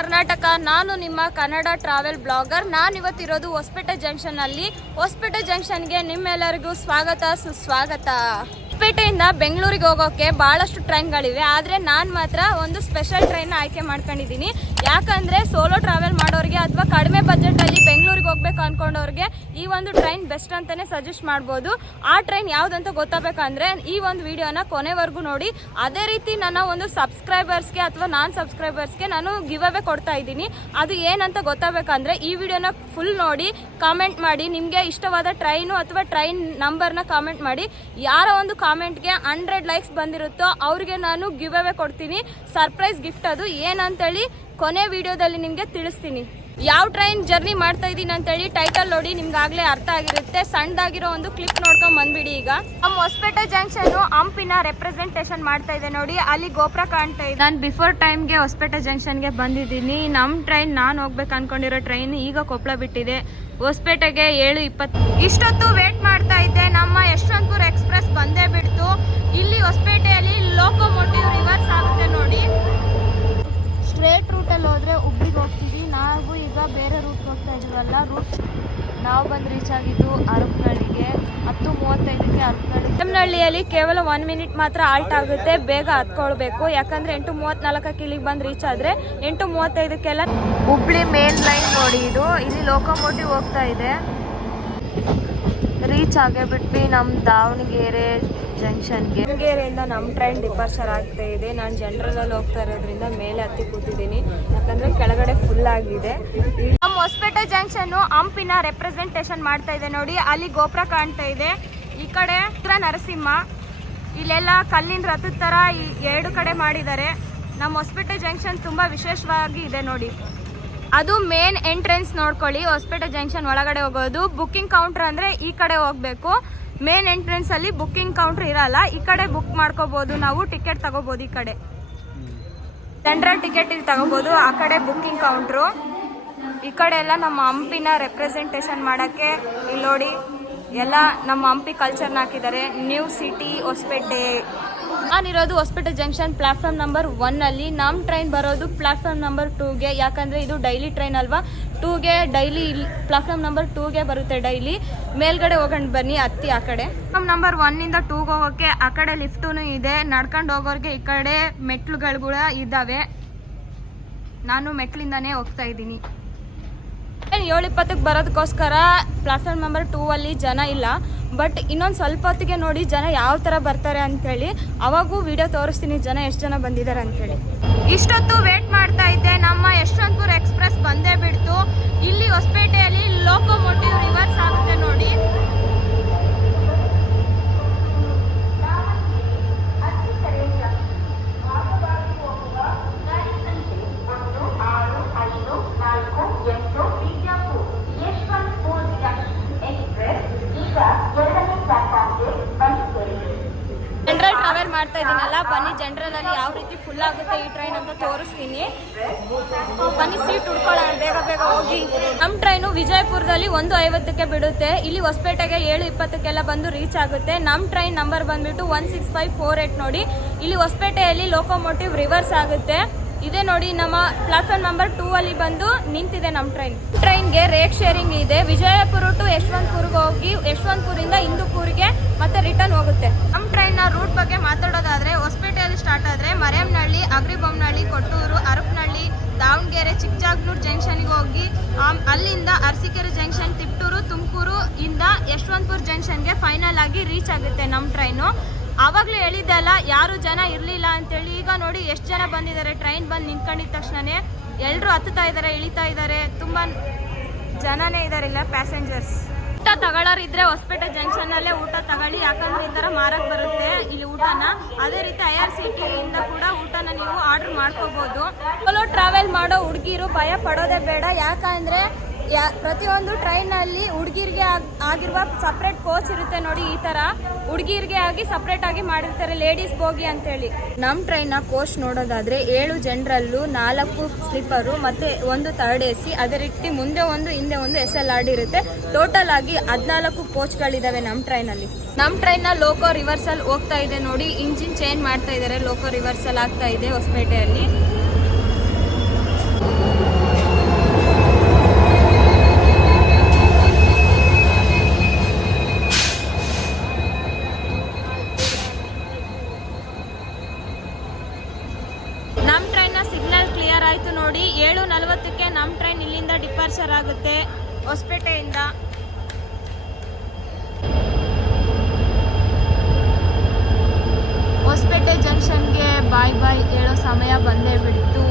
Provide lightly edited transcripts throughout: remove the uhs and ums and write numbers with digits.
ಕರ್ನಾಟಕ. ನಾನು ನಿಮ್ಮ Kannada travel blogger. ನಾನು ಇವತ್ತಿರೋದು ಹೊಸಪೇಟೆ ಜಂಕ್ಷನ್ ಅಲ್ಲಿ. ಹೊಸಪೇಟೆ ಜಂಕ್ಷನ್ಗೆ ನಿಮ್ಮೆಲ್ಲರಿಗೂ ಸ್ವಾಗತ ಸುಸ್ವಾಗತ. ಹೊಸಪೇಟೆಯಿಂದ ಬೆಂಗಳೂರಿಗೆ ಹೋಗೋಕೆ ಬಹಳಷ್ಟು ಟ್ರೈನ್ಗಳಿವೆ, ಆದರೆ ನಾನು ಮಾತ್ರ ಒಂದು ಸ್ಪೆಷಲ್ ಟ್ರೈನ್ ಆಯ್ಕೆ ಮಾಡ್ಕೊಂಡಿದ್ದೀನಿ. ಯಾಕಂದ್ರೆ ಸೋಲೋ ಟ್ರಾವೆಲ್ ಮಾಡೋರಿಗೆ ಅಥವಾ ಕಡಿಮೆ ಬಜೆಟ್ ಅಲ್ಲಿ ಬೆಂಗಳೂರಿಗೆ ಹೋಗ್ಬೇಕು ಅನ್ಕೊಂಡವ್ರಿಗೆ ಈ ಒಂದು ಟ್ರೈನ್ ಬೆಸ್ಟ್ ಅಂತಾನೆ ಸಜೆಸ್ಟ್ ಮಾಡ್ಬೋದು. ಆ ಟ್ರೈನ್ ಯಾವ್ದಂತ ಗೊತ್ತಾಗಬೇಕಂದ್ರೆ ಈ ಒಂದು ವಿಡಿಯೋನ ಕೊನೆವರೆಗೂ ನೋಡಿ. ಅದೇ ರೀತಿ ನನ್ನ ಒಂದು ಸಬ್ಸ್ಕ್ರೈಬರ್ಸ್ಗೆ ಅಥವಾ ನಾನ್ ಸಬ್ಸ್ಕ್ರೈಬರ್ಸ್ಗೆ ನಾನು ಗಿವ್ ಅವೇ ಕೊಡ್ತಾ ಇದ್ದೀನಿ. ಅದು ಏನಂತ ಗೊತ್ತಾಗಬೇಕಂದ್ರೆ ಈ ವಿಡಿಯೋನ ಫುಲ್ ನೋಡಿ, ಕಾಮೆಂಟ್ ಮಾಡಿ, ನಿಮಗೆ ಇಷ್ಟವಾದ ಟ್ರೈನು ಅಥವಾ ಟ್ರೈನ್ ನಂಬರ್ನ ಕಾಮೆಂಟ್ ಮಾಡಿ. ಯಾರ ಒಂದು ಕಾಮೆಂಟ್ಗೆ 100 ಲೈಕ್ಸ್ ಬಂದಿರುತ್ತೋ ಅವ್ರಿಗೆ ನಾನು ಗಿವ್ ಅವೇ ಕೊಡ್ತೀನಿ. ಸರ್ಪ್ರೈಸ್ ಗಿಫ್ಟ್ ಅದು ಏನಂತೇಳಿ ಕೊನೆ ವಿಡಿಯೋದಲ್ಲಿ ನಿಮಗೆ ತಿಳಿಸ್ತೀನಿ. ಯಾವ ಟ್ರೈನ್ ಜರ್ನಿ ಮಾಡ್ತಾ ಇದ್ದೀನಿ ಅಂತೇಳಿ ಟೈಟಲ್ ನೋಡಿ ನಿಮ್ಗಾಗ್ಲೇ ಅರ್ಥ ಆಗಿರುತ್ತೆ. ಸಣ್ಣದಾಗಿರೋ ಒಂದು ಕ್ಲಿಪ್ ನೋಡ್ಕೊಂಡ್ ಬಂದ್ಬಿಡಿ. ಈಗ ನಮ್ಮ ಹೊಸಪೇಟೆ ಜಂಕ್ಷನ್ ಹಂಪಿನ ರೆಪ್ರೆಸೆಂಟೇಷನ್ ಮಾಡ್ತಾ ಇದೆ ನೋಡಿ, ಅಲ್ಲಿ ಗೋಪುರ ಕಾಣ್ತಾ ಇದೆ. ನಾನು ಬಿಫೋರ್ ಟೈಮ್ಗೆ ಹೊಸಪೇಟೆ ಜಂಕ್ಷನ್ಗೆ ಬಂದಿದ್ದೀನಿ. ನಮ್ಮ ಟ್ರೈನ್ ನಾನು ಹೋಗ್ಬೇಕು ಅನ್ಕೊಂಡಿರೋ ಟ್ರೈನ್ ಈಗ ಕೊಪ್ಪಳ ಬಿಟ್ಟಿದೆ. ಹೊಸಪೇಟೆಗೆ 7:20. ಇಷ್ಟೊತ್ತು ವೇಟ್ ಮಾಡ್ತಾ ಇದ್ದೆ. ನಮ್ಮ ಯಶವಂತಪುರ ಎಕ್ಸ್ಪ್ರೆಸ್ ಬಂದೇ ಬಿಡ್ತು. ಇಲ್ಲಿ ಹೊಸಪೇಟೆಯಲ್ಲಿ ಲೋಕೋಮೋಟಿವ್ ರಿವರ್ಸ್ ಆಗುತ್ತೆ ನೋಡಿ. ಸ್ಟ್ರೇಟ್ ರೂಟಲ್ಲಿ ಹೋದ್ರೆ ಹುಬ್ಳಿಗೆ ಹೋಗ್ತೀವಿ. ನಾವು ಈಗ ಬೇರೆ ರೂಟ್ಗೆ ಹೋಗ್ತಾ ಇದೀವಲ್ಲ. ರೂಟ್ ನಾವು ಬಂದು ರೀಚ್ ಆಗಿದ್ದು ಹರಪನಹಳ್ಳಿಗೆ 10:35ಕ್ಕೆ. ಹರಪನಹಳ್ಳಿಯಲ್ಲಿ ಕೇವಲ 1 ಮಿನಿಟ್ ಮಾತ್ರ ಆಲ್ಟ್ ಆಗುತ್ತೆ. ಬೇಗ ಹತ್ಕೊಳ್ಬೇಕು, ಯಾಕಂದ್ರೆ 8:34ಕ್ಕೆ ಇಲ್ಲಿಗೆ ಬಂದು ರೀಚ್ ಆದ್ರೆ 8:35ಕ್ಕೆಲ್ಲ ಹುಬ್ಳಿ ಮೇನ್ ಲೈನ್ ನೋಡಿ. ಇದು ಇಲ್ಲಿ ಲೋಕೋಮೋಟಿವ್ ಹೋಗ್ತಾ ಇದೆ. ರೀಚ್ ಆಗೇ ಬಿಟ್ವಿ ನಮ್ಮ ದಾವಣಗೆರೆ ಜಂಕ್ಷನ್ಗೆ. ದಾವಣಗೆರೆಯಿಂದ ನಮ್ಮ ಟ್ರೈನ್ ಡಿಪಾರ್ಚರ್ ಆಗ್ತಾ ಇದೆ. ನಾನು ಜನರಲ್ ಹೋಗ್ತಾ ಇರೋದ್ರಿಂದ ಮೇಲೆ ಹತ್ತಿ ಕೂತಿದ್ದೀನಿ, ಯಾಕಂದ್ರೆ ಕೆಳಗಡೆ ಫುಲ್ ಆಗಿದೆ. ನಮ್ಮ ಹೊಸಪೇಟೆ ಜಂಕ್ಷನ್ ಹಂಪಿನ ರೆಪ್ರೆಸೆಂಟೇಷನ್ ಮಾಡ್ತಾ ಇದೆ ನೋಡಿ, ಅಲ್ಲಿ ಗೋಪುರ ಕಾಣ್ತಾ ಇದೆ. ಈ ಕಡೆ ನರಸಿಂಹ, ಇಲ್ಲೆಲ್ಲ ಕಲ್ಲಿನ ರಥದ ತರ 2 ಕಡೆ ಮಾಡಿದ್ದಾರೆ. ನಮ್ಮ ಹೊಸಪೇಟೆ ಜಂಕ್ಷನ್ ತುಂಬಾ ವಿಶೇಷವಾಗಿ ಇದೆ ನೋಡಿ. ಅದು ಮೇನ್ ಎಂಟ್ರೆನ್ಸ್ ನೋಡ್ಕೊಳ್ಳಿ. ಹೊಸಪೇಟೆ ಜಂಕ್ಷನ್ ಒಳಗಡೆ ಹೋಗೋದು ಬುಕ್ಕಿಂಗ್ ಕೌಂಟರ್ ಅಂದ್ರೆ ಈ ಕಡೆ ಹೋಗ್ಬೇಕು. ಮೇನ್ ಎಂಟ್ರೆನ್ಸ್ ಅಲ್ಲಿ ಬುಕ್ಕಿಂಗ್ ಕೌಂಟರ್ ಇರಲ್ಲ. ಈ ಕಡೆ ಬುಕ್ ಮಾಡ್ಕೋಬಹುದು, ನಾವು ಟಿಕೆಟ್ ತಗೋಬಹುದು. ಈ ಕಡೆ ಜನರಲ್ ಟಿಕೆಟ್ ಇಲ್ಲಿ ತಗೋಬಹುದು. ಆ ಕಡೆ ಬುಕ್ಕಿಂಗ್ ಕೌಂಟ್ರು. ಈ ಕಡೆ ಎಲ್ಲ ನಮ್ಮ ಹಂಪಿನ ರೆಪ್ರೆಸೆಂಟೇಷನ್ ಮಾಡಕ್ಕೆ ಇಲ್ಲಿ ನೋಡಿ ಎಲ್ಲ ನಮ್ಮ ಹಂಪಿ ಕಲ್ಚರ್ನ ಹಾಕಿದ್ದಾರೆ. New city Hosapete. ನಾನಿರೋದು ಹೊಸಪೇಟೆ ಜಂಕ್ಷನ್ ಪ್ಲಾಟ್ಫಾರ್ಮ್ ನಂಬರ್ 1 ಅಲ್ಲಿ. ನಮ್ಮ ಟ್ರೈನ್ ಬರೋದು ಪ್ಲಾಟ್ಫಾರ್ಮ್ ನಂಬರ್ 2ಗೆ, ಯಾಕಂದ್ರೆ ಇದು ಡೈಲಿ ಟ್ರೈನ್ ಅಲ್ವಾ. 2ಗೆ ಡೈಲಿ ಪ್ಲಾಟ್ಫಾರ್ಮ್ ನಂಬರ್ 2ಗೆ ಬರುತ್ತೆ ಡೈಲಿ. ಮೇಲ್ಗಡೆ ಹೋಗೋಣ ಬನ್ನಿ, ಹತ್ತಿ ಆ ಕಡೆ. ನಂಬರ್ 1ಇಂದ 2ಗೆ ಹೋಗೋಕೆ ಆ ಕಡೆ ಲಿಫ್ಟೂ ಇದೆ. ನಡ್ಕೊಂಡು ಹೋಗೋರಿಗೆ ಈ ಕಡೆ ಮೆಟ್ಲುಗಳು ಕೂಡ ಇದ್ದಾವೆ. ನಾನು ಮೆಟ್ಲಿಂದಾನೇ ಹೋಗ್ತಾ ಇದ್ದೀನಿ. 7:20ಕ್ಕೆ ಬರೋದಕ್ಕೋಸ್ಕರ ಪ್ಲಾಟ್ಫಾರ್ಮ್ ನಂಬರ್ 2 ಅಲ್ಲಿ ಜನ ಇಲ್ಲ. ಬಟ್ ಇನ್ನೊಂದು ಸ್ವಲ್ಪ ಹೊತ್ತಿಗೆ ನೋಡಿ ಜನ ಯಾವ ಥರ ಬರ್ತಾರೆ ಅಂಥೇಳಿ. ಅವಾಗೂ ವಿಡಿಯೋ ತೋರಿಸ್ತೀನಿ ಜನ ಎಷ್ಟು ಜನ ಬಂದಿದ್ದಾರೆ ಅಂಥೇಳಿ. ಇಷ್ಟೊತ್ತು ವೇಟ್ ಮಾಡ್ತಾ ಇದ್ದೆ. ನಮ್ಮ ಯಶವಂತಪುರ ಎಕ್ಸ್ಪ್ರೆಸ್ ಬಂದೇ ಬಿಡ್ತು. ಇಲ್ಲಿ ಹೊಸಪೇಟೆಯಲ್ಲಿ ಲೋಕೋಮೋಟಿವ್ ರಿವರ್ಸ್ ಆಗುತ್ತೆ ನೋಡಿ. ಜನರಲ್ ಟ್ರಾವೆಲ್ ಮಾಡ್ತಾ ಇದ್ದೀನಲ್ಲ, ಬನ್ನಿ ಜನರಲ್ ಅಲ್ಲಿ ಯಾವ ರೀತಿ ಫುಲ್ ಆಗುತ್ತೆ ಈ ಟ್ರೈನ್ ಅಂತ ತೋರಿಸ್ತೀನಿ. ಬನ್ನಿ ಸೀಟ್ ಹುಡ್ಕೊಳ್ಳೋಣ, ಬೇಗ ಬೇಗ ಹೋಗಿ. ನಮ್ಮ ಟ್ರೈನು ವಿಜಯಪುರದಲ್ಲಿ 1:50ಕ್ಕೆ ಬಿಡುತ್ತೆ. ಇಲ್ಲಿ ಹೊಸಪೇಟೆಗೆ 7:20ಕ್ಕೆಲ್ಲ ಬಂದು ರೀಚ್ ಆಗುತ್ತೆ. ನಮ್ಮ ಟ್ರೈನ್ ನಂಬರ್ ಬಂದ್ಬಿಟ್ಟು 16548 ನೋಡಿ. ಇಲ್ಲಿ ಹೊಸಪೇಟೆಯಲ್ಲಿ ಲೋಕೋಮೋಟಿವ್ ರಿವರ್ಸ್ ಆಗುತ್ತೆ. ಇದೆ ನೋಡಿ ನಮ್ಮ ಪ್ಲಾಟ್ಫಾರ್ಮ್ ನಂಬರ್ 2 ಅಲ್ಲಿ ಬಂದು ನಿಂತಿದೆ ನಮ್ಮ ಟ್ರೈನ್. ಟ್ರೈನ್ಗೆ ರೇಟ್ ಶೇರಿಂಗ್ ಇದೆ. ವಿಜಯಪುರ ಟು ಯಶವಂತಪುರ್ಗೆ ಹೋಗಿ ಯಶವಂತಪುರಿಂದ ಇಂದೂಪುರಿಗೆ ಮತ್ತೆ ರಿಟರ್ನ್ ಹೋಗುತ್ತೆ. ನಮ್ಮ ಟ್ರೈನ್ನ ರೂಟ್ ಬಗ್ಗೆ ಮಾತಾಡೋದಾದ್ರೆ ಹೊಸಪೇಟೆಯಲ್ಲಿ ಸ್ಟಾರ್ಟ್ ಆದ್ರೆ ಮರೇಮನಹಳ್ಳಿ, ಅಗ್ರಿಬೊಮ್ಮನಹಳ್ಳಿ, ಕೊಟ್ಟೂರು, ಹರಪನಹಳ್ಳಿ, ದಾವಣಗೆರೆ, ಚಿಕ್ಕಜಾಗನೂರು ಜಂಕ್ಷನ್ಗೆ ಹೋಗಿ ಅಲ್ಲಿಂದ ಅರಸೀಕೆರೆ ಜಂಕ್ಷನ್, ತಿಪ್ಟೂರು, ತುಮಕೂರು ಇಂದ ಯಶವಂತಪುರ ಜಂಕ್ಷನ್ಗೆ ಫೈನಲ್ ಆಗಿ ರೀಚ್ ಆಗುತ್ತೆ ನಮ್ಮ ಟ್ರೈನು. ಆವಾಗಲೇ ಹೇಳಿದ್ದೆ ಅಲ್ಲ, ಯಾರು ಜನ ಇರಲಿಲ್ಲ ಅಂತೇಳಿ. ಈಗ ನೋಡಿ ಎಷ್ಟು ಜನ ಬಂದಿದ್ದಾರೆ. ಟ್ರೈನ್ ಬಂದು ನಿಂತ್ಕೊಂಡಿದ ತಕ್ಷಣನೇ ಎಲ್ಲರೂ ಹತ್ತುತ್ತಾ ಇದ್ದಾರೆ, ಇಳಿತಾ ಇದ್ದಾರೆ. ತುಂಬ ಜನನೇ ಇದ್ದಾರೆ ಇಲ್ಲ ಪ್ಯಾಸೆಂಜರ್ಸ್. ಊಟ ತಗೊಳ್ಳೋರಿದ್ರೆ ಹೊಸಪೇಟೆ ಜಂಕ್ಷನ್ನಲ್ಲೇ ಊಟ ತಗೊಳ್ಳಿ, ಯಾಕಂದ್ರೆ ಈ ಥರ ಮಾರಕ್ಕೆ ಬರುತ್ತೆ ಇಲ್ಲಿ ಊಟನ. ಅದೇ ರೀತಿ IRCTC ಇಂದ ಕೂಡ ಊಟನ ನೀವು ಆರ್ಡರ್ ಮಾಡ್ಕೋಬೋದು. ಸೋಲೋ ಟ್ರಾವೆಲ್ ಮಾಡೋ ಹುಡುಗಿರು ಭಯ ಪಡೋದೇ ಬೇಡ, ಯಾಕಂದರೆ ಪ್ರತಿಯೊಂದು ಟ್ರೈನಲ್ಲಿ ಹುಡುಗಿರಿಗೆ ಆಗಿರುವ ಸಪ್ರೇಟ್ ಕೋಚ್ ಇರುತ್ತೆ ನೋಡಿ. ಈ ಥರ ಹುಡುಗಿರಿಗೆ ಆಗಿ ಸಪ್ರೇಟ್ ಆಗಿ ಮಾಡಿರ್ತಾರೆ, ಲೇಡೀಸ್ ಬೋಗಿ ಅಂತೇಳಿ. ನಮ್ಮ ಟ್ರೈನ್ನ ಕೋಚ್ ನೋಡೋದಾದ್ರೆ 7 ಜನರಲ್ಲು, 4 ಸ್ಲೀಪರು ಮತ್ತೆ 1 ಥರ್ಡ್ AC. ಅದೇ ರೀತಿ ಮುಂದೆ 1 ಹಿಂದೆ 1 SLRD ಇರುತ್ತೆ. ಟೋಟಲ್ ಆಗಿ 14 ಕೋಚ್ಗಳಿದಾವೆ ನಮ್ಮ ಟ್ರೈನಲ್ಲಿ. ನಮ್ಮ ಟ್ರೈನ್ನ ಲೋಕೋ ರಿವರ್ಸಲ್ ಹೋಗ್ತಾ ಇದೆ ನೋಡಿ. ಇಂಜಿನ್ ಚೇಂಜ್ ಮಾಡ್ತಾ ಇದ್ದಾರೆ, ಲೋಕೋ ರಿವರ್ಸಲ್ ಆಗ್ತಾ ಇದೆ ಹೊಸಪೇಟೆಯಲ್ಲಿ. ನಮ್ಮ ಟ್ರೈನ್ ಇಲ್ಲಿಂದ ಡಿಪಾರ್ಚರ್ ಆಗುತ್ತೆ ಹೊಸಪೇಟೆಯಿಂದ. ಹೊಸಪೇಟೆ ಜಂಕ್ಷನ್ಗೆ ಬಾಯ್ ಬಾಯ್ ಹೇಳೋ ಸಮಯ ಬಂದೇ ಬಿಡ್ತು.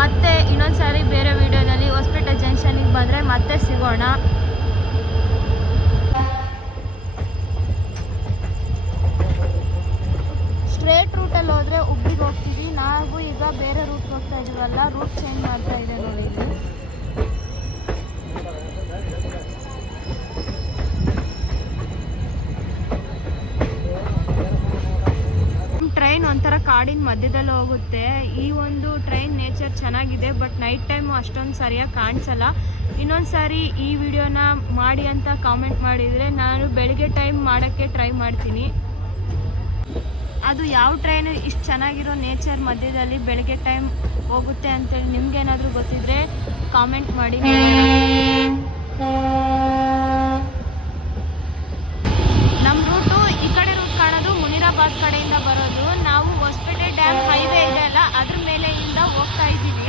ಮತ್ತೆ ಇನ್ನೊಂದ್ಸಾರಿ ಬೇರೆ ವಿಡಿಯೋದಲ್ಲಿ ಹೊಸಪೇಟೆ ಜಂಕ್ಷನ್ಗೆ ಬಂದರೆ ಮತ್ತೆ ಸಿಗೋಣ. ಸ್ಟ್ರೇಟ್ ರೂಟಲ್ಲಿ ಹೋದರೆ ಹುಬ್ಳಿಗೆ ಹೋಗ್ತೀವಿ. ನಾವು ಈಗ ಬೇರೆ ರೂಟ್ಗೆ ಹೋಗ್ತಾ ಇದೀವಲ್ಲ, ರೂಟ್ ಚೇಂಜ್ ಮಾಡ್ತಾ ಇದೆ ನೋಡಿ. ಟ್ರೈನ್ ಒಂಥರ ಕಾಡಿನ ಮಧ್ಯದಲ್ಲಿ ಹೋಗುತ್ತೆ. ಈ ಒಂದು ಟ್ರೈನ್ ನೇಚರ್ ಚೆನ್ನಾಗಿದೆ, ಬಟ್ ನೈಟ್ ಟೈಮು ಅಷ್ಟೊಂದು ಸರಿಯಾಗಿ ಕಾಣಿಸಲ್ಲ. ಇನ್ನೊಂದು ಸಾರಿ ಈ ವಿಡಿಯೋನ ಮಾಡಿ ಅಂತ ಕಾಮೆಂಟ್ ಮಾಡಿದರೆ ನಾನು ಬೆಳಗ್ಗೆ ಟೈಮ್ ಮಾಡೋಕ್ಕೆ ಟ್ರೈ ಮಾಡ್ತೀನಿ. ಅದು ಯಾವ ಟ್ರೈನ್ ಇಷ್ಟು ಚೆನ್ನಾಗಿರೋ ನೇಚರ್ ಮಧ್ಯದಲ್ಲಿ ಬೆಳಗ್ಗೆ ಟೈಮ್ ಹೋಗುತ್ತೆ ಅಂತೇಳಿ ನಿಮ್ಗೇನಾದರೂ ಗೊತ್ತಿದ್ರೆ ಕಾಮೆಂಟ್ ಮಾಡಿ. ನಮ್ಮ ರೂಟು ಈ ಕಡೆ ರೂಟ್ ಕಾಣೋದು ಮುನಿರಾಬಾದ್ ಕಡೆಯಿಂದ ಬರೋದು. ನಾವು ಹೊಸಪೇಟೆ ಡ್ಯಾಮ್ ಹೈವೇ ಇದೆ ಅಲ್ಲ, ಅದ್ರ ಮೇಲೆಯಿಂದ ಹೋಗ್ತಾ ಇದ್ದೀವಿ.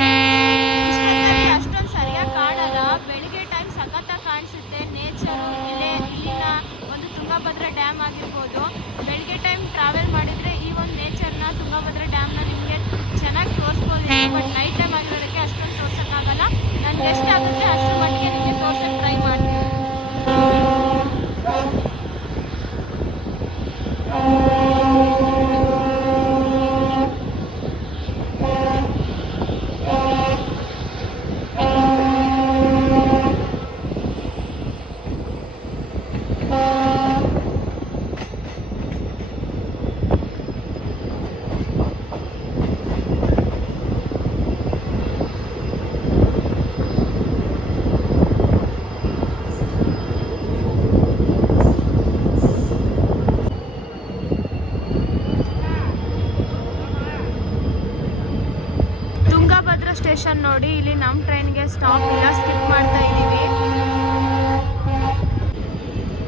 ಅಷ್ಟೊಂದು ಸರಿಯಾಗಿ ಕಾಣಲ್ಲ, ಬೆಳಿಗ್ಗೆ ಟೈಮ್ ಸಖತ್ತಾಗಿ ಕಾಣಿಸುತ್ತೆ ನೇಚರು. ಇಲ್ಲಿನ ಒಂದು ತುಂಗಭದ್ರಾ ಡ್ಯಾಮ್ ಆಗಿರ್ಬೋದು. ಬೆಳಿಗ್ಗೆ ಟೈಮ್ ಟ್ರಾವೆಲ್ ಮಾಡಿದರೆ ಈ ಒಂದು ನೇಚರ್ನ, ತುಂಗಭದ್ರಾ ಡ್ಯಾಮ್ನ ನಿಮಗೆ ಚೆನ್ನಾಗಿ ತೋರಿಸ್ಬೋದು. ಬಟ್ ನೈಟ್ ಟೈಮ್ ಆಗಿರೋದಕ್ಕೆ ಅಷ್ಟೊಂದು ತೋರ್ಸೋಕ್ಕಾಗಲ್ಲ. ನನಗೆ ಎಷ್ಟಾಗುತ್ತೆ ಅಷ್ಟು ಮಟ್ಟಿಗೆ ನಿಮಗೆ ತೋರ್ಸೋಕ್ಕೆ ಟ್ರೈ ಮಾಡ್ತೀನಿ. ಸ್ಟೇಷನ್ ನೋಡಿ, ಇಲ್ಲಿ ನಮ್ಮ ಟ್ರೈನ್ಗೆ ಸ್ಟಾಪ್ ಇಲ್ಲ, ಸ್ಕಿಪ್ ಮಾಡ್ತಾ ಇದ್ದೀವಿ.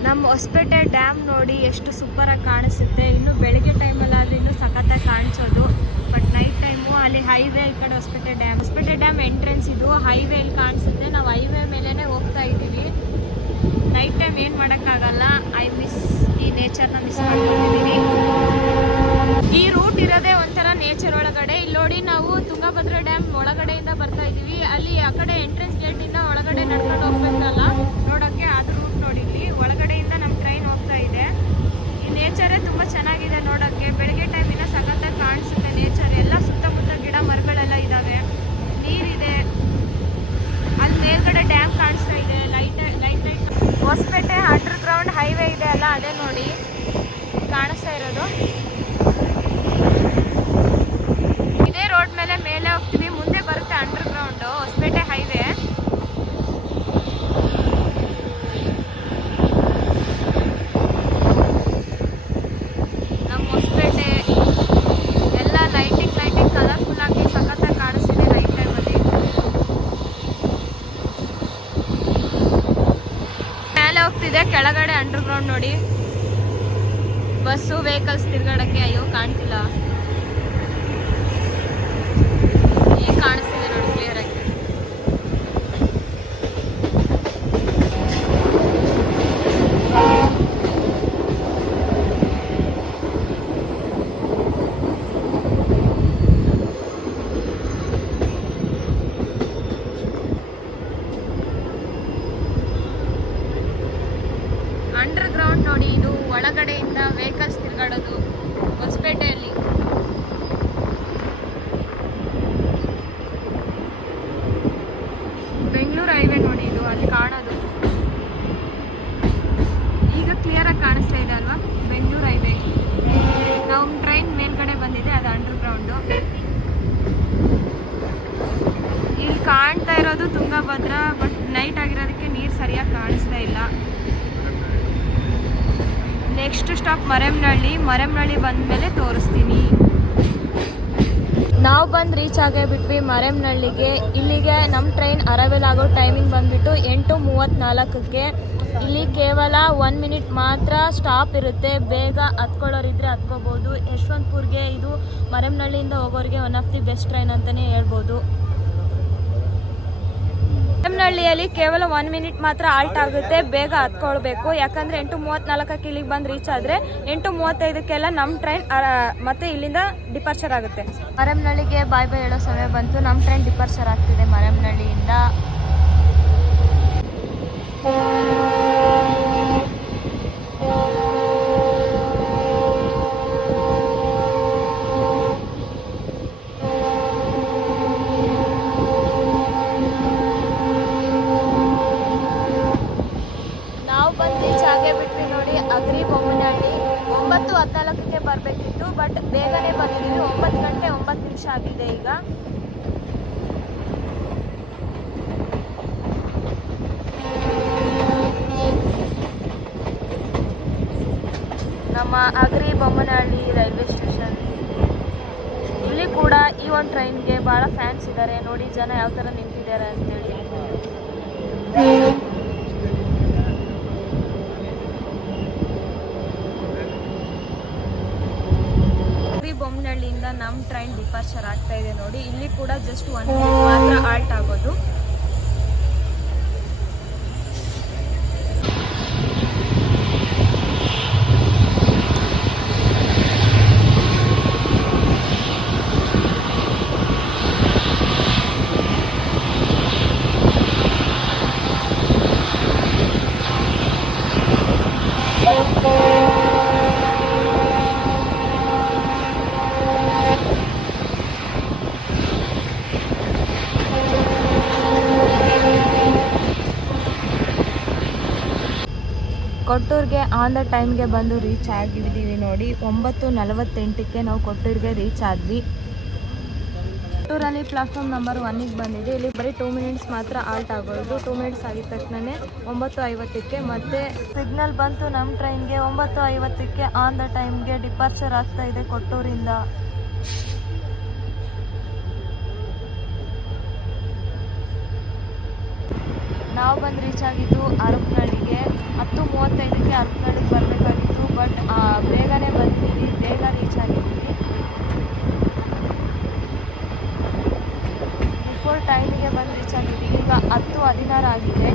ನಮ್ಮ ಹೊಸಪೇಟೆ ಡ್ಯಾಮ್ ನೋಡಿ ಎಷ್ಟು ಸೂಪರಾಗಿ ಕಾಣಿಸುತ್ತೆ. ಇನ್ನು ಬೆಳಗ್ಗೆ ಟೈಮಲ್ಲಾದರೆ ಇನ್ನೂ ಸಖತ್ತಾಗಿ ಕಾಣಿಸೋದು. ಬಟ್ ನೈಟ್ ಟೈಮು ಅಲ್ಲಿ ಹೈವೇ, ಈ ಕಡೆ ಹೊಸಪೇಟೆ ಡ್ಯಾಮ್ ಎಂಟ್ರೆನ್ಸ್ ಇದು ಹೈವೇ ಇಲ್ಲಿ ಕಾಣಿಸುತ್ತೆ. ನಾವು ಹೈವೇ ಮೇಲೇ ಹೋಗ್ತಾ ಇದ್ದೀವಿ. ನೈಟ್ ಟೈಮ್ ಏನು ಮಾಡೋಕ್ಕಾಗಲ್ಲ. ಈ ನೇಚರ್ನ ಮಿಸ್ ಮಾಡ್ಕೊಂಡಿದ್ದೀನಿ. ಈ ರೂಟ್ ಇರೋದೇ ಒಂಥರ ನೇಚರ್ ಒಳಗಡೆ. ಇಲ್ಲಿ ನೋಡಿ, ನಾವು ತುಂಗಭದ್ರಾ ಡ್ಯಾಮ್ ಒಳಗಡೆಯಿಂದ ಬರ್ತಾ ಇದ್ದೀವಿ. ಅಲ್ಲಿ ಆ ಕಡೆ ಎಂಟ್ರೆನ್ಸ್ ಗೇಟಿಂದ ಒಳಗಡೆ ನಡ್ಕೊಂಡು ಹೋಗ್ಬೇಕಲ್ಲ ನೋಡೋಕ್ಕೆ, ಅದು ರೂಟ್ ನೋಡಿ. ಇಲ್ಲಿ ಒಳಗಡೆಯಿಂದ ನಮ್ಮ ಟ್ರೈನ್ ಹೋಗ್ತಾ ಇದೆ. ಈ ನೇಚರೇ ತುಂಬ ಚೆನ್ನಾಗಿದೆ ನೋಡೋಕ್ಕೆ. ಬೆಳಗ್ಗೆ ಟೈಮಿನ ಸಖತ್ತಾಗಿ ಕಾಣಿಸುತ್ತೆ ನೇಚರ್. ಎಲ್ಲ ಸುತ್ತಮುತ್ತ ಗಿಡ ಮರಗಳೆಲ್ಲ ಇದ್ದಾವೆ, ನೀರಿದೆ. ಅಲ್ಲಿ ಮೇಲ್ಗಡೆ ಡ್ಯಾಮ್ ಕಾಣಿಸ್ತಾ ಇದೆ. Light Hosapete underground highway ಇದೆ ಅಲ್ಲ, ಅದೇ ನೋಡಿ ಕಾಣಿಸ್ತಾ ಇರೋದು. ಇದೇ ರೋಡ್ ಮೇಲೆ ಹೋಗ್ತೀವಿ. ಮುಂದೆ ಬರುತ್ತೆ ಅಂಡರ್ ಗ್ರೌಂಡ್ ಹೊಸಪೇಟೆ ಹೈವೇ. ನಮ್ಮ ಹೊಸಪೇಟೆ ಎಲ್ಲ ಲೈಟಿಂಗ್ ಕಲರ್ಫುಲ್ ಆಗಿ ಸಖತ್ತಾಗಿ ಕಾಣಿಸ್ತಿದೆ ನೈಟ್ ಟೈಮಲ್ಲಿ. ಮೇಲೆ ಹೋಗ್ತಿದೆ, ಕೆಳಗಡೆ ಅಂಡರ್ ಗ್ರೌಂಡ್ ನೋಡಿ. ಬಸ್ಸು ವೆಹಿಕಲ್ಸ್ ತಿರ್ಗಾಡಕ್ಕೆ ಅಯ್ಯೋ ಕಾಣ್ತಿಲ್ಲ. ಈಗ ಕಾಣಿಸ್ತಿದೆ ನೋಡಿ ಕ್ಲಿಯರ್ ಆಗಿ. ಅಂಡರ್ ಗ್ರೌಂಡ್ ನೋಡಿ, ಇದು ಒಳಗಡೆಯಿಂದ ವೆಹಿಕಲ್ಸ್ ತಿರ್ಗಾಡೋದು ಹೊಸಪೇಟೆಯಲ್ಲಿ. ಬೆಂಗಳೂರು ಹೈವೇ ನೋಡಿ, ಇದು ಅಲ್ಲಿ ಕಾಣೋದು. ಈಗ ಕ್ಲಿಯರ್ ಆಗಿ ಕಾಣಿಸ್ತಾ ಇದೆ ಅಲ್ವಾ ಬೆಂಗಳೂರು ಹೈವೇ. ನಮ್ಮ ಟ್ರೈನ್ ಮೇಲ್ಗಡೆ ಬಂದಿದೆ, ಅದು ಅಂಡರ್ ಗ್ರೌಂಡು. ಇಲ್ಲಿ ಕಾಣ್ತಾ ಇರೋದು ತುಂಗಭದ್ರಾ, ಬಟ್ ನೈಟ್ ಆಗಿರೋದಕ್ಕೆ ನೀರು ಸರಿಯಾಗಿ ಕಾಣಿಸ್ತಾ ಇಲ್ಲ. ನೆಕ್ಸ್ಟ್ ಸ್ಟಾಪ್ ಮರೆಮ್ನಳ್ಳಿ ಬಂದಮೇಲೆ ತೋರಿಸ್ತೀನಿ. ನಾವು ಬಂದು ರೀಚ್ ಆಗೇ ಬಿಟ್ವಿ ಮರೆಮ್ನಳ್ಳಿಗೆ. ಇಲ್ಲಿಗೆ ನಮ್ಮ ಟ್ರೈನ್ ಅರೈವಲ್ ಆಗೋ ಟೈಮಿಂಗ್ ಬಂದುಬಿಟ್ಟು 8:34ಕ್ಕೆ. ಇಲ್ಲಿ ಕೇವಲ 1 ಮಿನಿಟ್ ಮಾತ್ರ ಸ್ಟಾಪ್ ಇರುತ್ತೆ. ಬೇಗ ಹತ್ಕೊಳ್ಳೋರಿದ್ರೆ ಹತ್ಕೋಬೋದು. ಯಶವಂತಪುರ್ಗೆ ಇದು ಮರೆಮ್ನಳ್ಳಿಯಿಂದ ಹೋಗೋರಿಗೆ one of the best train ಅಂತಲೇ ಹೇಳ್ಬೋದು. ಮರಮ್ನಹಳ್ಳಿಯಲ್ಲಿ ಕೇವಲ 1 ಮಿನಿಟ್ ಮಾತ್ರ ಆಲ್ಟ್ ಆಗುತ್ತೆ, ಬೇಗ ಹತ್ಕೊಳ್ಬೇಕು. ಯಾಕಂದರೆ 8:34ಕ್ಕೆ ಇಲ್ಲಿಗೆ ಬಂದು ರೀಚ್ ಆದರೆ 8:35ಕ್ಕೆಲ್ಲ ನಮ್ಮ ಟ್ರೈನ್ ಮತ್ತೆ ಇಲ್ಲಿಂದ ಡಿಪಾರ್ಚರ್ ಆಗುತ್ತೆ. ಮರಮ್ನಹಳ್ಳಿಗೆ ಬಾಯ್ ಬಾಯ್ ಹೇಳೋ ಸಮಯ ಬಂತು. ನಮ್ಮ ಟ್ರೈನ್ ಡಿಪಾರ್ಚರ್ ಆಗ್ತಿದೆ ಮರಮ್ನಹಳ್ಳಿಯಿಂದ. ಅಗ್ರಿ ಬೊಮ್ಮನಹಳ್ಳಿ 9:14ಕ್ಕೆ ಬರಬೇಕಿತ್ತು, ಬಟ್ ಬೇಗನೆ ಬಂದಿದ್ದೀವಿ. 9 ಗಂಟೆ 9 ನಿಮಿಷ ಆಗಿದೆ ಈಗ. ನಮ್ಮ ಅಗ್ರಿ ಬೊಮ್ಮನಹಳ್ಳಿ ರೈಲ್ವೆ ಸ್ಟೇಷನ್. ಇಲ್ಲಿ ಕೂಡ ಈ ಒಂದು ಟ್ರೈನ್ಗೆ ಭಾಳ ಫ್ಯಾನ್ಸ್ ಇದ್ದಾರೆ. ನೋಡಿ ಜನ ಯಾವ ಥರ ನಿಂತಿದ್ದಾರೆ ಅಂತೇಳಿ. ಬೊಮ್ಮನಹಳ್ಳಿಯಿಂದ ನಮ್ಮ ಟ್ರೈನ್ ಡಿಪಾರ್ಚರ್ ಆಗ್ತಾ ಇದೆ ನೋಡಿ. ಇಲ್ಲಿ ಕೂಡ ಜಸ್ಟ್ 1 ಮಿನಿಟ್ ಮಾತ್ರ ಆಲ್ಟ್ ಆಗೋದು. ಕೊಟ್ಟೂರಿಗೆ ಆನ್ ದ ಟೈಮ್ಗೆ ಬಂದು ರೀಚ್ ಆಗಿದ್ದೀವಿ ನೋಡಿ. 9:48ಕ್ಕೆ ನಾವು ಕೊಟ್ಟೂರಿಗೆ ರೀಚ್ ಆದ್ವಿ. ಕೊಟ್ಟೂರಲ್ಲಿ ಪ್ಲಾಟ್ಫಾರ್ಮ್ ನಂಬರ್ 1ಗೆ ಬಂದಿದೆ. ಇಲ್ಲಿ ಬರೀ 2 ಮಿನಿಟ್ಸ್ ಮಾತ್ರ ಆಲ್ಟ್ ಆಗೋದು. 2 ಮಿನಿಟ್ಸ್ ಆಗಿದ ತಕ್ಷಣ 9:50ಕ್ಕೆ ಮತ್ತೆ ಸಿಗ್ನಲ್ ಬಂತು ನಮ್ಮ ಟ್ರೈನ್ಗೆ. 9:50ಕ್ಕೆ ಆನ್ ದ ಟೈಮ್ಗೆ ಡಿಪಾರ್ಚರ್ ಆಗ್ತಾ ಇದೆ ಕೊಟ್ಟೂರಿಂದ. ನಾವು ಬಂದು ರೀಚ್ ಆಗಿದ್ದು ಹರಪನಹಳ್ಳಿಗೆ. 10:35ಕ್ಕೆ ಹರಪನಹಳ್ಳಿಗೆ ಬರಬೇಕಾಗಿತ್ತು, ಬಟ್ ಬೇಗನೆ ಬಂದಿದ್ದೀವಿ, ಬೇಗ ರೀಚ್ ಆಗಿದ್ದೀವಿ. ಬಿಫೋರ್ ಟೈಮಿಗೆ ಬಂದು ರೀಚ್ ಆಗಿದ್ದೀವಿ. ಈಗ 10:16 ಆಗಿದೆ.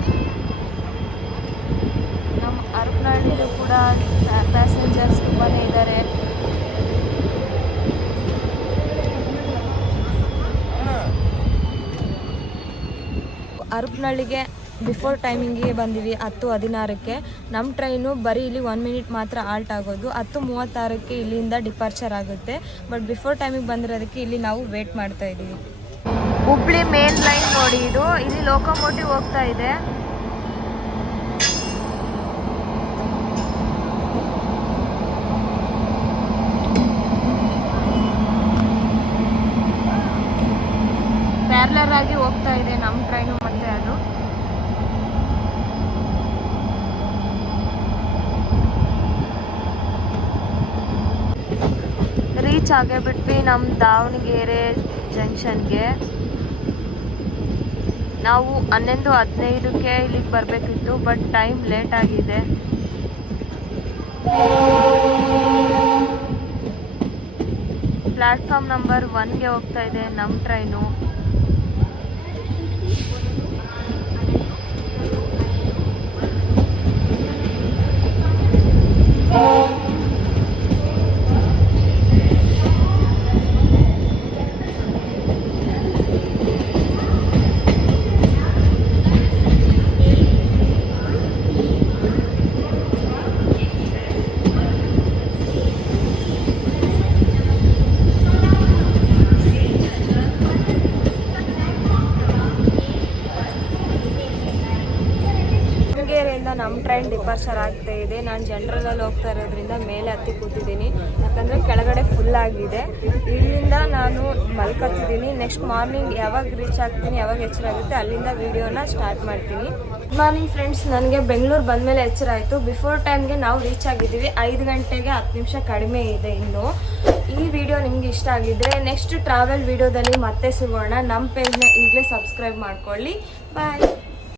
ನಮ್ಮ ಹರಪನಹಳ್ಳಿಲೂ ಕೂಡ ಪ್ಯಾಸೆಂಜರ್ಸ್ ತುಂಬಾ ಇದ್ದಾರೆ. ಹರಪನಹಳ್ಳಿಗೆ ಬಿಫೋರ್ ಟೈಮಿಂಗಿಗೆ ಬಂದಿವಿ 10:16ಕ್ಕೆ. ನಮ್ಮ ಟ್ರೈನು ಬರೀ ಇಲ್ಲಿ 1 ಮಿನಿಟ್ ಮಾತ್ರ ಆಲ್ಟ್ ಆಗೋದು. 10:36ಕ್ಕೆ ಇಲ್ಲಿಂದ ಡಿಪಾರ್ಚರ್ ಆಗುತ್ತೆ, ಬಟ್ ಬಿಫೋರ್ ಟೈಮಿಗೆ ಬಂದಿರೋದಕ್ಕೆ ಇಲ್ಲಿ ನಾವು ವೇಟ್ ಮಾಡ್ತಾ ಇದ್ದೀವಿ. ಹುಬ್ಳಿ ಮೇನ್ ಲೈನ್ ನೋಡಿ ಇದು. ಇಲ್ಲಿ ಲೋಕೋಮೋಟಿವ್ ಹೋಗ್ತಾ ಇದೆ. ಪ್ಯಾರಲರ್ ಆಗಿ ಹೋಗ್ತಾ ಇದೆ ನಮ್ಮ ಟ್ರೈನು ಮತ್ತೆ ಅದು. ರೀಚ್ ಆಗೇ ಬಿಟ್ವಿ ನಮ್ಮ ದಾವಣಗೆರೆ ಜಂಕ್ಷನ್ಗೆ. ನಾವು 11:15ಕ್ಕೆ ಇಲ್ಲಿಗೆ ಬರಬೇಕಿತ್ತು, ಬಟ್ ಟೈಮ್ ಲೇಟ್ ಆಗಿದೆ. ಪ್ಲಾಟ್ಫಾರ್ಮ್ ನಂಬರ್ 1ಗೆ ಹೋಗ್ತಾ ಇದೆ ನಮ್ಮ ಟ್ರೈನು. ನಮ್ಮ ಟ್ರೈನ್ ಡಿಪಾರ್ಚರ್ ಆಗ್ತಾ ಇದೆ. ನಾನು ಜನರಲಲ್ಲಿ ಹೋಗ್ತಾ ಇರೋದ್ರಿಂದ ಮೇಲೆ ಹತ್ತಿ ಕೂತಿದ್ದೀನಿ, ಯಾಕಂದರೆ ಕೆಳಗಡೆ ಫುಲ್ ಆಗಿದೆ. ಇಲ್ಲಿಂದ ನಾನು ಮಲ್ಕೊತಿದ್ದೀನಿ. ನೆಕ್ಸ್ಟ್ ಮಾರ್ನಿಂಗ್ ಯಾವಾಗ ರೀಚ್ ಆಗ್ತೀನಿ, ಯಾವಾಗ ಎಚ್ಚರ ಆಗುತ್ತೆ ಅಲ್ಲಿಂದ ವಿಡಿಯೋನ ಸ್ಟಾರ್ಟ್ ಮಾಡ್ತೀನಿ. Good morning friends. ನನಗೆ ಬೆಂಗಳೂರು ಬಂದಮೇಲೆ ಎಚ್ಚರ ಆಯಿತು. ಬಿಫೋರ್ ಟೈಮ್ಗೆ ನಾವು ರೀಚ್ ಆಗಿದ್ದೀವಿ. 5 ಗಂಟೆಗೆ 10 ನಿಮಿಷ ಕಡಿಮೆ ಇದೆ ಇನ್ನು. ಈ ವಿಡಿಯೋ ನಿಮ್ಗೆ ಇಷ್ಟ ಆಗಿದ್ರೆ ನೆಕ್ಸ್ಟ್ ಟ್ರಾವೆಲ್ ವಿಡಿಯೋದಲ್ಲಿ ಮತ್ತೆ ಸಿಗೋಣ. ನಮ್ಮ ಪೇಜ್ನ ಈಗಲೇ ಸಬ್ಸ್ಕ್ರೈಬ್ ಮಾಡ್ಕೊಳ್ಳಿ. ಬಾಯ್.